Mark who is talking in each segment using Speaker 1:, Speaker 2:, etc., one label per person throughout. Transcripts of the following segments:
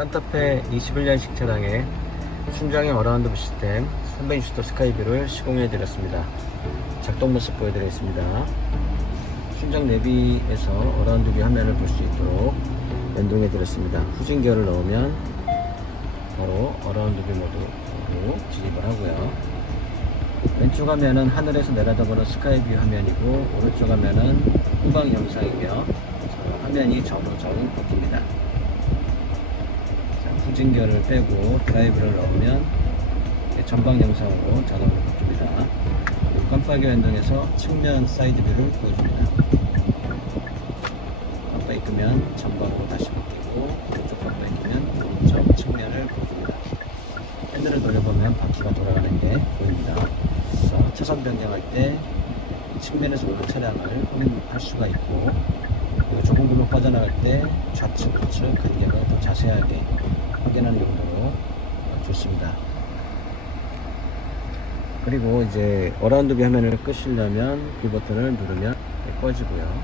Speaker 1: 산타페 21년식 차량의 순정형 어라운드 시스템 360도 스카이뷰를 시공해 드렸습니다. 작동 모습 보여드리겠습니다. 순정 내비에서 어라운드 뷰 화면을 볼 수 있도록 연동해 드렸습니다. 후진기어를 넣으면 바로 어라운드 뷰 모드로 진입을 하고요. 왼쪽 화면은 하늘에서 내려다보는 스카이뷰 화면이고 오른쪽 화면은 후방 영상이며 화면이 좌우좌우 바뀝니다. 자, 후진기어를 빼고 드라이브를 넣으면 전방 영상으로 자동으로 바뀝니다. 깜빡이 연동해서 측면 사이드 뷰를 보여줍니다. 깜빡이 끄면 전방으로 다시 바뀌고 오른쪽 깜빡이 끄면 오른쪽 측면을 보여줍니다. 핸들을 돌려보면 바퀴가 돌아가는 게 보입니다. 그래서 차선 변경할 때 측면에서 오는 차량을 확인할 수가 있고 좁은 길로 빠져나갈 때 좌측, 우측 간격을 더 자세하게 확인하는 용도로 좋습니다. 그리고 이제 어라운드 뷰 화면을 끄시려면 뷰 버튼을 누르면 이렇게 꺼지고요.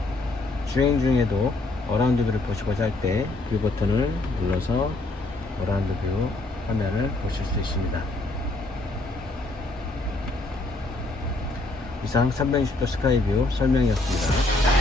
Speaker 1: 주행 중에도 어라운드 뷰를 보시고자 할때뷰 버튼을 눌러서 어라운드 뷰 화면을 보실 수 있습니다. 이상 360도 스카이뷰 설명이었습니다.